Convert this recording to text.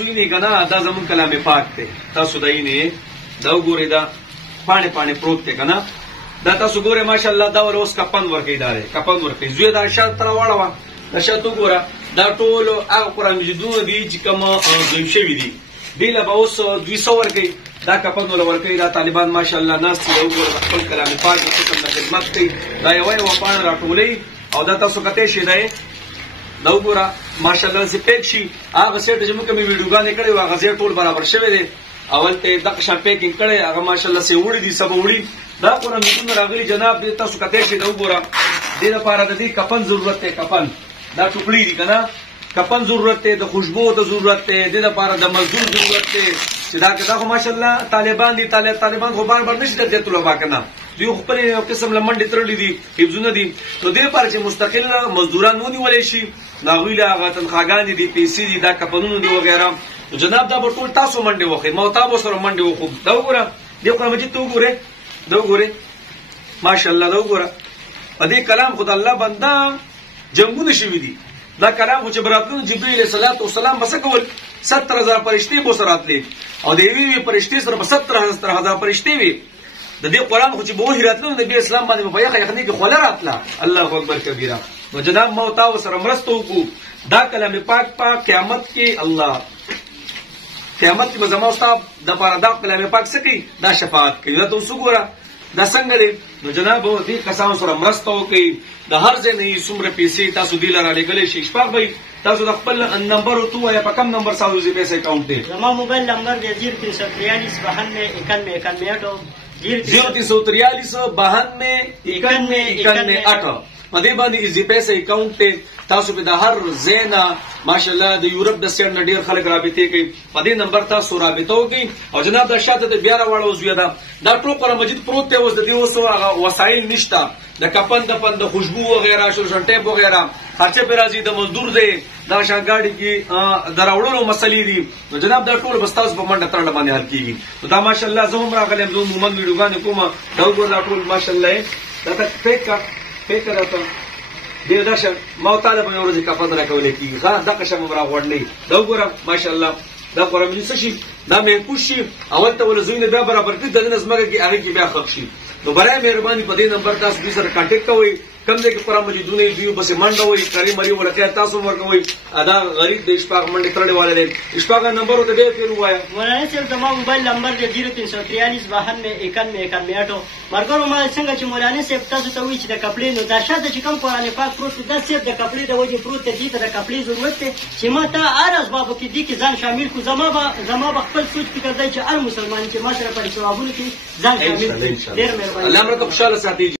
ویني کنه دا زمون کلام پاک دی تاسو داینه دا وګورئ دا پانه پانه پروت دی کنه دا تاسو ګورئ ماشاءالله دا ول اوس کپن ورکی داره کپن ورکی زوی دا شرط را واړه دا شرط وګوره دا ټول هغه قران مجیدونه دي چې کوم ځای شوی دي بیل به اوس 200 ورکی دا کپن ول ورکی دا طالبان ماشاءالله ناس دی وګوره خپل کلام پاک د څه خدمت کوي دا یو پانه راټولې او دا تاسو کته شي دی دا وګوره ماشاءالله سي پیک شي هغه سیټ چې موږ می ویډیوګانې کړې و هغه سیټ ټول برابر شوی دی اول ته دغه شان پیکینګ کړي هغه ماشاءالله سي وړي دي سبا وړي دا قرآن مجید راغلي جناب دې تاسو کته شي دا وګوره دې لپاره د دې کفن ضرورت دی کفن دا ټوپړي دي کنه کفن ضرورت دی د خوشبو ته ضرورت دی د لپاره د مزدور ضرورت دی چې دا کدا ماشاءالله طالبان دي طالبان خو بار نشي د دې طلبه کنه دوی خپل یو قسم لمنډې ترلې دي حفظونه دي نو دې لپاره چې مستقل مزدوران ونیولې شي ناغویله هغه تنخواګانې دي پیسې دي دا کفنونه دي وغیرہ جناب دا به ټول تاسو منډې وخی موتابو سره منډې وخو دا وګوره دې قرآن مجید ته وګوره دا وګوره ماشاءالله دا وګوره په دې کلام خدای الله بنده جنگونه شوي دي دا کلام خو چې براتلو جبرئیل علیه السلام بس کول 17000 فرشتي بو سره راتلې او د یوې فرشتي سره 17000 فرشتي وي د دې قرآن خو چې به وحی راتلو نبی اسلام باندې په یخه یخني کې خوله راتله الله اکبر کبیره نو جناب موتاو سره مرسته وکړو دا کلام پاک قیامت کې الله قیامت کې مزما استاد د پاره دا کلام پاک سکی دا شفاعت کوي دا تاسو ګوره دا څنګه دی نو جناب دې کسانو سره مرسته وکړي د هر ځای نه څومره پیسې تاسو دی لاره لګلې شي شپږ وي تاسو د خپل نمبر تو یا په کم نمبر سره دې پیسې اکاونټ دی زما موبایل نمبر دی 0343 9391 مدې باندې ایزی پیسې اکاونټ ته تاسو په د هر زینا ماشاءالله د یورپ د سټ نه ډیر خلک رابطه کوي په دې نمبر تاسو رابطه وکړئ او جناب د شاته د بیا راوړو زیاده دا ټول قرآن مجید پروت دی اوس د دې اوسو هغه وسایل نشته د کپن د پند خوشبو وغیرہ شورشن ټیپ وغیرہ خرچه پر راځي د مزدور دی دا شاګاډي کې دراوړلو مسلې دي نو جناب دا ټول بستاس په منډه ترله باندې حل کیږي نو دا ماشاءالله زموږ راغلم زموږ مومن ویډیوګانې کومه دا وګورئ ټول ماشاءالله دا فکر راته دې داشه ما تعالی په ورځ کې کفن راکولې کیږي ښا دا قشم را وړلې دا وګوره ماشاءالله دا قرآن مجید شي دا مې پوښي اول ته ول زوینه دا برابر کړي د نظمګه کې هغه کې بیا خښ شي نو برای مهرباني په دې نمبر تاسو دې سره کانټیکټ کوئ کم دې کې قرآن مجیدونه دیو بس منډه وي کاری مری ولکه تاسو ورکوي ادا غریب د شپږ منډه ترړې والے دې شپږ نمبر ته به پیر وایا مولانا صاحب زما موبایل نمبر دی 0343 مرګرو ما څنګه چې مولانا صاحب تاسو ته وی چې د کپړې نو دا شاته چې کوم قرآن پاک پروت دا صاحب د کپړې د وجه پروت دی ته د کپړې ضرورت دی چې ما ته ارز بابا کې دي کې ځان شامل کو زما خپل سوچ فکر دی چې هر مسلمان چې ما سره په ثوابونو کې ځان شامل ډیر مهرباني الله مرته خوشاله ساتي